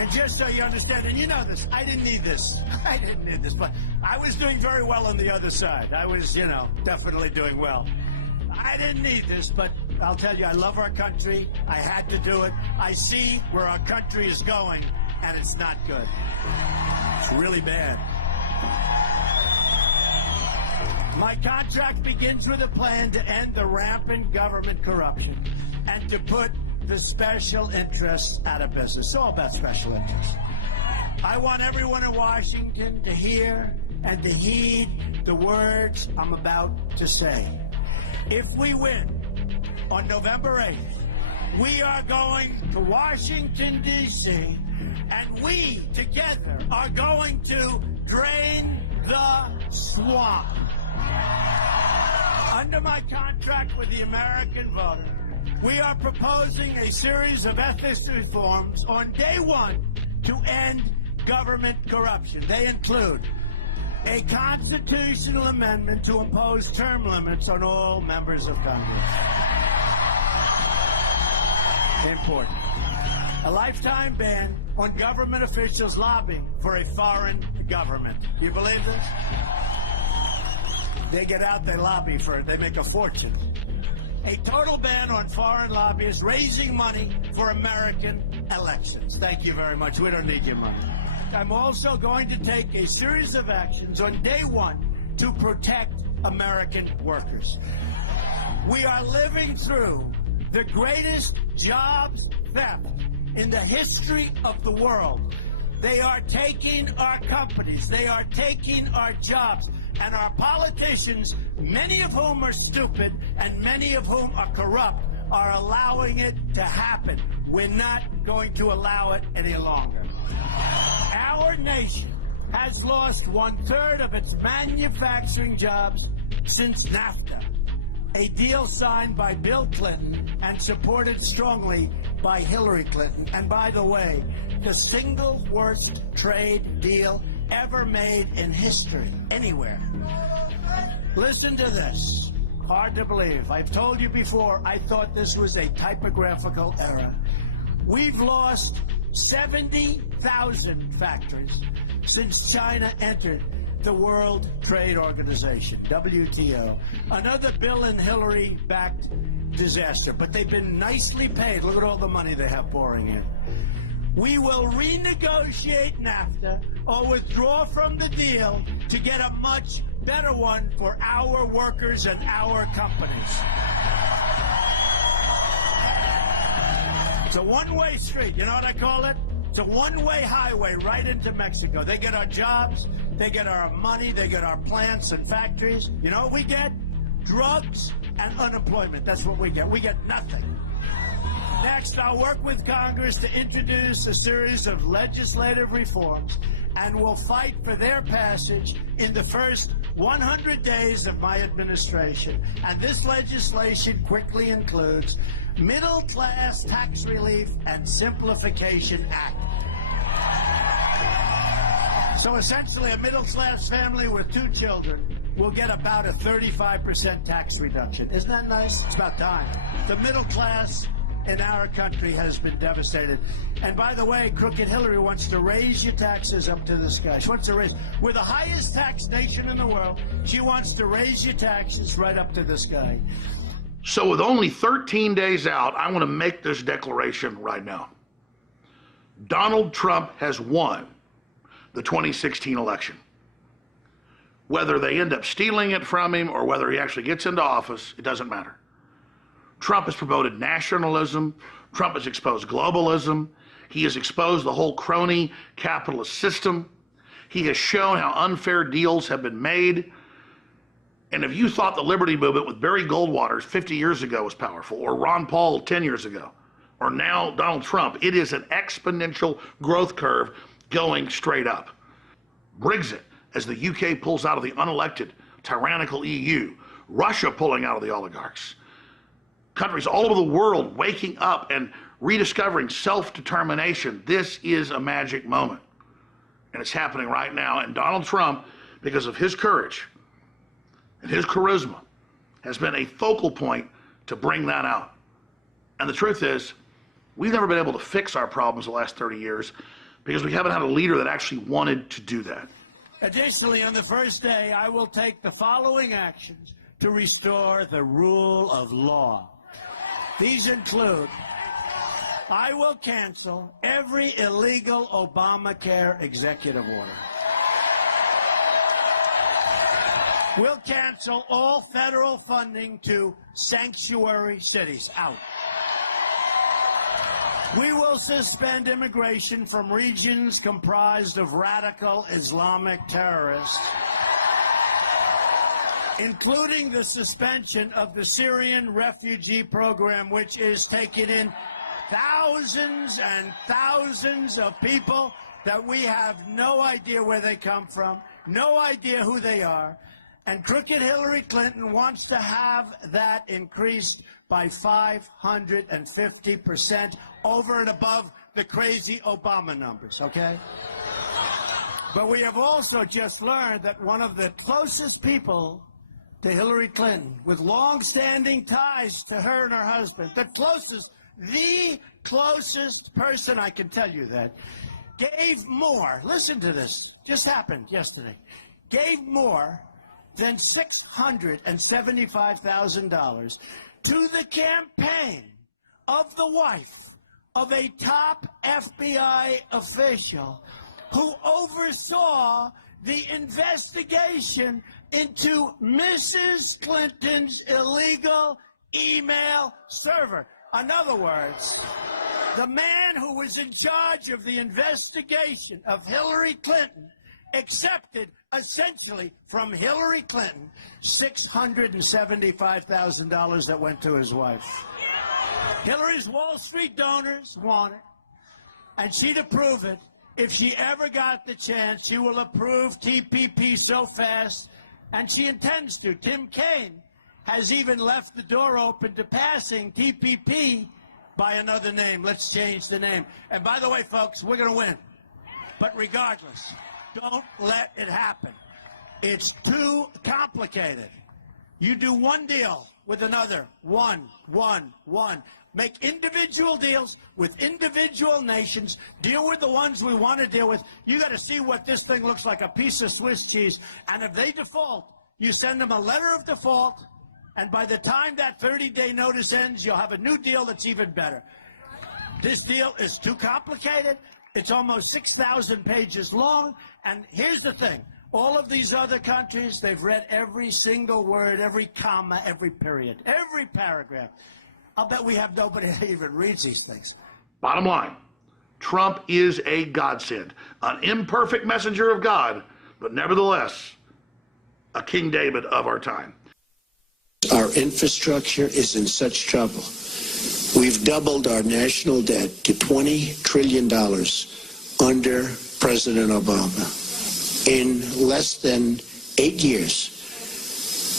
And just so you understand, and you know this, I didn't need this. I didn't need this, but I was doing very well on the other side. I was, definitely doing well. I didn't need this, but I'll tell you, I love our country. I had to do it. I see where our country is going, and it's not good. It's really bad. My contract begins with a plan to end the rampant government corruption and to put the special interests out of business. It's all about special interests. I want everyone in Washington to hear and to heed the words I'm about to say. If we win on November 8th, we are going to Washington, D.C., and we together are going to drain the swamp. Under my contract with the American voter, we are proposing a series of ethics reforms on day one to end government corruption. They include a constitutional amendment to impose term limits on all members of Congress. Important. A lifetime ban on government officials lobbying for a foreign government. You believe this? They get out, they lobby for it, they make a fortune. A total ban on foreign lobbyists raising money for American elections. Thank you very much. We don't need your money. I'm also going to take a series of actions on day one to protect American workers. We are living through the greatest jobs theft in the history of the world. They are taking our companies, they are taking our jobs, and our politicians, many of whom are stupid and many of whom are corrupt, are allowing it to happen. We're not going to allow it any longer. Our nation has lost 1/3 of its manufacturing jobs since NAFTA, a deal signed by Bill Clinton and supported strongly by Hillary Clinton. And by the way, the single worst trade deal ever made in history, anywhere. Listen to this. Hard to believe. I've told you before, I thought this was a typographical error. We've lost 70,000 factories since China entered the World Trade Organization, WTO. Another Bill and Hillary-backed disaster, but they've been nicely paid. Look at all the money they have pouring in. We will renegotiate NAFTA or withdraw from the deal to get a much better one for our workers and our companies. It's a one-way street. You know what I call it? It's a one-way highway right into Mexico. They get our jobs, they get our money, they get our plants and factories. You know what we get? Drugs and unemployment. That's what we get. We get nothing. Next, I'll work with Congress to introduce a series of legislative reforms, and we'll fight for their passage in the first 100 days of my administration. And this legislation quickly includes Middle-Class Tax Relief and Simplification Act. So essentially, a middle-class family with 2 children will get about a 35% tax reduction. Isn't that nice? It's about time. The middle class in our country has been devastated. And by the way, Crooked Hillary wants to raise your taxes up to the sky. She wants to raise, we're the highest tax nation in the world. She wants to raise your taxes right up to the sky. So with only 13 days out, I want to make this declaration right now. Donald Trump has won the 2016 election. Whether they end up stealing it from him or whether he actually gets into office, it doesn't matter. Trump has promoted nationalism. Trump has exposed globalism. He has exposed the whole crony capitalist system. He has shown how unfair deals have been made. And if you thought the liberty movement with Barry Goldwater 50 years ago was powerful, or Ron Paul 10 years ago, or now Donald Trump, it is an exponential growth curve going straight up. Brexit, as the UK pulls out of the unelected, tyrannical EU, Russia pulling out of the oligarchs, countries all over the world waking up and rediscovering self-determination. This is a magic moment. And it's happening right now. And Donald Trump, because of his courage and his charisma, has been a focal point to bring that out. And the truth is, we've never been able to fix our problems the last 30 years because we haven't had a leader that actually wanted to do that. Additionally, on the first day, I will take the following actions to restore the rule of law. These include, I will cancel every illegal Obamacare executive order. We'll cancel all federal funding to sanctuary cities. Out. We will suspend immigration from regions comprised of radical Islamic terrorists, including the suspension of the Syrian refugee program, which is taking in thousands and thousands of people that we have no idea where they come from, no idea who they are. And crooked Hillary Clinton wants to have that increased by 550% over and above the crazy Obama numbers, okay? But we have also just learned that one of the closest people to Hillary Clinton, with long-standing ties to her and her husband, the closest person, I can tell you that, gave more, listen to this, just happened yesterday, gave more than $675,000 to the campaign of the wife of a top FBI official who oversaw the investigation into Mrs. Clinton's illegal email server. In other words, the man who was in charge of the investigation of Hillary Clinton accepted essentially from Hillary Clinton $675,000 that went to his wife. Hillary's Wall Street donors want it, and she'd approve it. If she ever got the chance, she will approve TPP so fast, and she intends to. Tim Kaine has even left the door open to passing TPP by another name. Let's change the name. And by the way, folks, we're going to win. But regardless, don't let it happen. It's too complicated. You do one deal with another. One. Make individual deals with individual nations. Deal with the ones we want to deal with. You got to see what this thing looks like, a piece of Swiss cheese. And if they default, you send them a letter of default. And by the time that 30-day notice ends, you'll have a new deal that's even better. This deal is too complicated. It's almost 6,000 pages long. And here's the thing. All of these other countries, they've read every single word, every comma, every period, every paragraph. I'll bet we have nobody that even reads these things. Bottom line, Trump is a godsend, an imperfect messenger of God, but nevertheless, a King David of our time. Our infrastructure is in such trouble. We've doubled our national debt to $20 trillion under President Obama. In less than 8 years,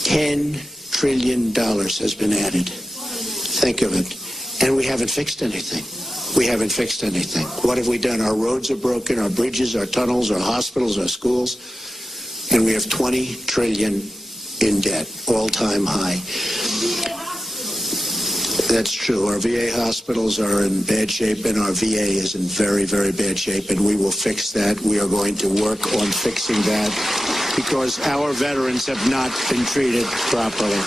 $10 trillion has been added. Think of it. And we haven't fixed anything. We haven't fixed anything. What have we done? Our roads are broken, our bridges, our tunnels, our hospitals, our schools, and we have $20 trillion in debt, all-time high. That's true. Our VA hospitals are in bad shape, and our VA is in very, very bad shape, and we will fix that. We are going to work on fixing that because our veterans have not been treated properly.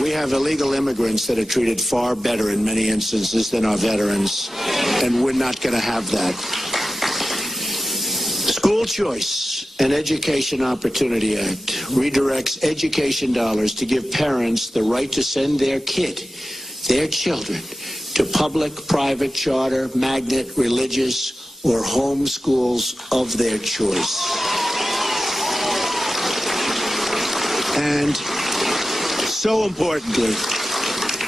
We have illegal immigrants that are treated far better in many instances than our veterans, and we're not going to have that. School Choice and Education Opportunity Act redirects education dollars to give parents the right to send their children, to public, private, charter, magnet, religious, or home schools of their choice. And so importantly,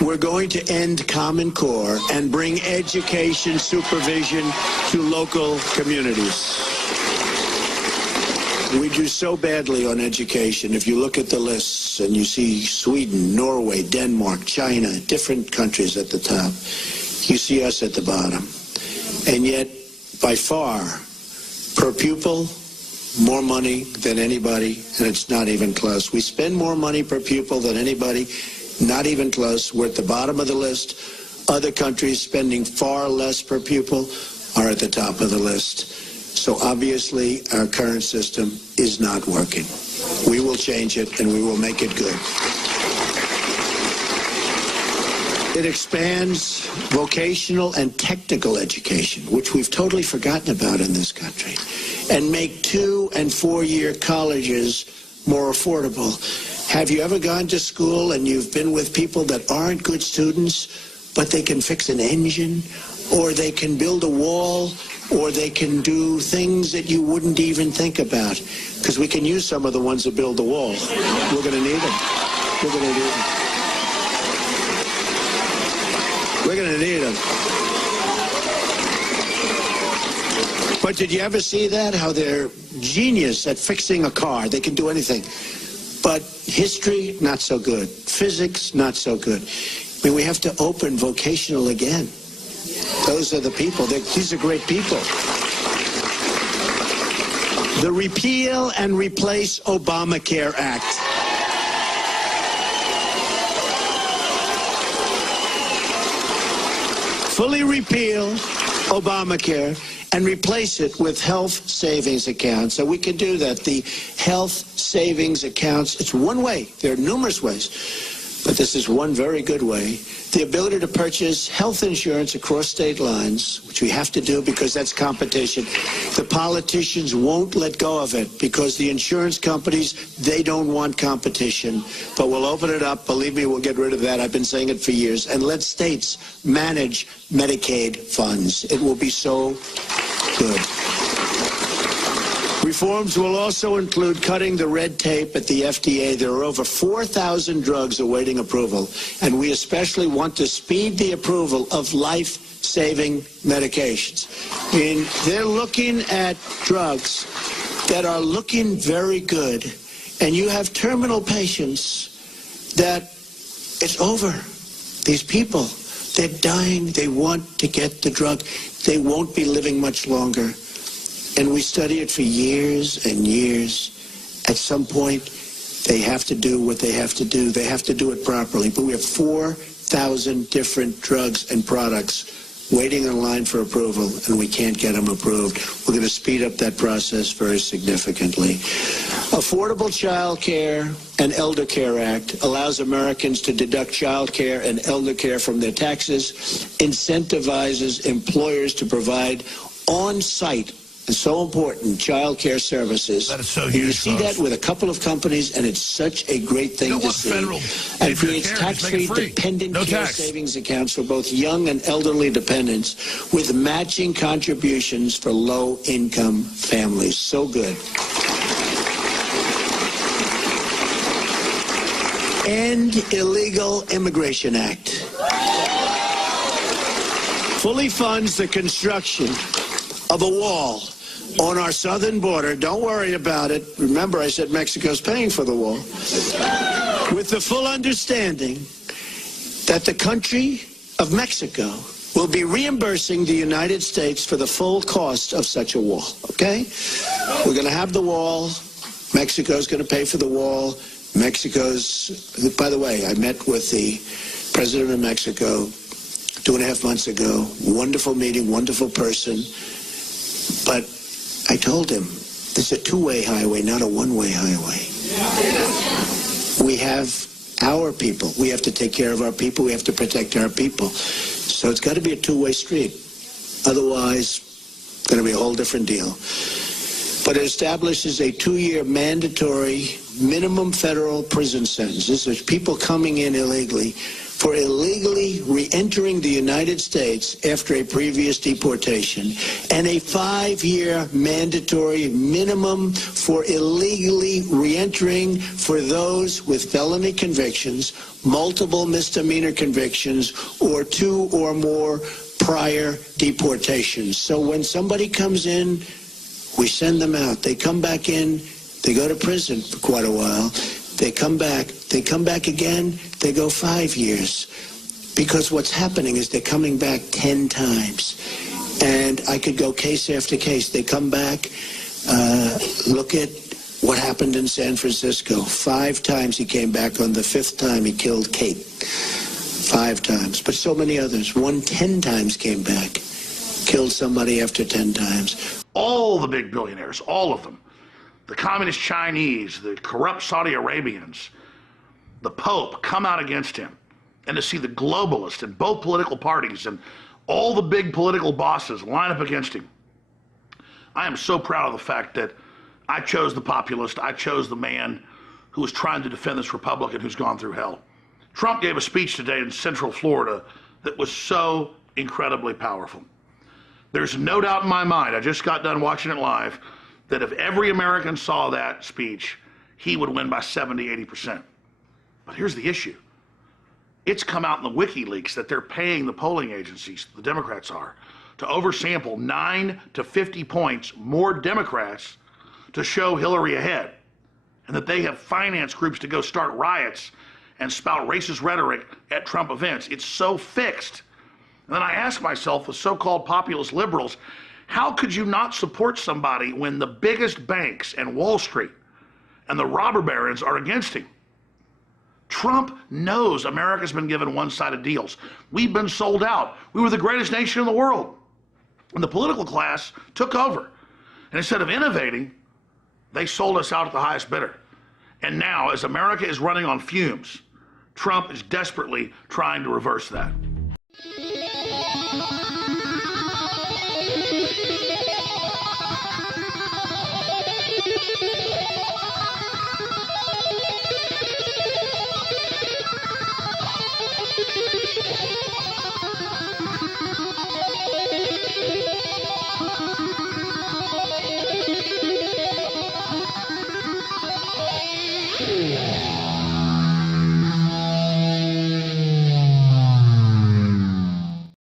we're going to end Common Core and bring education supervision to local communities. We do so badly on education. If you look at the lists and you see Sweden, Norway, Denmark, China, different countries at the top, you see us at the bottom. And yet, by far, per pupil, more money than anybody, and it's not even close. We spend more money per pupil than anybody, not even close. We're at the bottom of the list. Other countries spending far less per pupil. are at the top of the list. So obviously, our current system is not working. We will change it, and we will make it good. It expands vocational and technical education, which we've totally forgotten about in this country, and make 2- and 4-year colleges more affordable. Have you ever gone to school and you've been with people that aren't good students, but they can fix an engine, or they can build a wall, or they can do things that you wouldn't even think about? Because we can use some of the ones that build the wall. We're going to need them. We're going to need them. We're going to need them. But did you ever see that? How they're genius at fixing a car. They can do anything. But history, not so good. Physics, not so good. I mean, we have to open vocational again. Those are the people. These are great people. The Repeal and Replace Obamacare Act. Fully repeal Obamacare and replace it with health savings accounts. So we can do that. The health savings accounts, it's one way. There are numerous ways, but this is one very good way. The ability to purchase health insurance across state lines, which we have to do because that's competition. The politicians won't let go of it because the insurance companies, they don't want competition. But we'll open it up. Believe me, we'll get rid of that. I've been saying it for years. And let states manage Medicaid funds. It will be so good. Reforms will also include cutting the red tape at the FDA. There are over 4,000 drugs awaiting approval, and we especially want to speed the approval of life-saving medications. I mean, they're looking at drugs that are looking very good, and you have terminal patients that it's over. These people, they're dying. They want to get the drug. They won't be living much longer. And we study it for years and years. At some point, they have to do what they have to do. They have to do it properly. But we have 4,000 different drugs and products waiting in line for approval, and we can't get them approved. We're going to speed up that process very significantly. Affordable Child Care and Elder Care Act allows Americans to deduct child care and elder care from their taxes, incentivizes employers to provide on-site, and so important, child care services. That is so huge. You see that with a couple of companies, and it's such a great thing to see. And creates tax-free dependent care savings accounts for both young and elderly dependents with matching contributions for low-income families. So good. End Illegal Immigration Act. Fully funds the construction of a wall on our southern border. Don't worry about it. Remember, I said Mexico's paying for the wall. With the full understanding that the country of Mexico will be reimbursing the United States for the full cost of such a wall, okay? We're going to have the wall. Mexico's going to pay for the wall. Mexico's, by the way, I met with the president of Mexico 2.5 months ago. Wonderful meeting, wonderful person. But I told him, this is a two-way highway, not a one-way highway. We have our people. We have to take care of our people. We have to protect our people. So it's got to be a two-way street. Otherwise, it's going to be a whole different deal. But it establishes a 2-year mandatory minimum federal prison sentence. This is people coming in illegally for illegally re-entering the United States after a previous deportation, and a 5-year mandatory minimum for illegally re-entering for those with felony convictions, multiple misdemeanor convictions, or 2 or more prior deportations. So when somebody comes in, we send them out. They come back in, they go to prison for quite a while. They come back again, they go 5 years. Because what's happening is they're coming back 10 times. And I could go case after case. They come back, look at what happened in San Francisco. 5 times he came back. On the 5th time he killed Kate. 5 times. But so many others. 10 times came back. killed somebody after 10 times. All the big billionaires, all of them, the communist Chinese, the corrupt Saudi Arabians, the Pope come out against him. And to see the globalists in both political parties and all the big political bosses line up against him. I am so proud of the fact that I chose the populist. I chose the man who was trying to defend this Republican who's gone through hell. Trump gave a speech today in Central Florida that was so incredibly powerful. There's no doubt in my mind, I just got done watching it live, that if every American saw that speech, he would win by 70, 80%. But here's the issue. It's come out in the WikiLeaks that they're paying the polling agencies, the Democrats are, to oversample 9 to 50 points more Democrats to show Hillary ahead. And that they have finance groups to go start riots and spout racist rhetoric at Trump events. It's so fixed. And then I ask myself, the so-called populist liberals, how could you not support somebody when the biggest banks and Wall Street and the robber barons are against him? Trump knows America's been given one-sided deals. We've been sold out. We were the greatest nation in the world. And the political class took over. And instead of innovating, they sold us out at the highest bidder. And now, as America is running on fumes, Trump is desperately trying to reverse that. Yeah.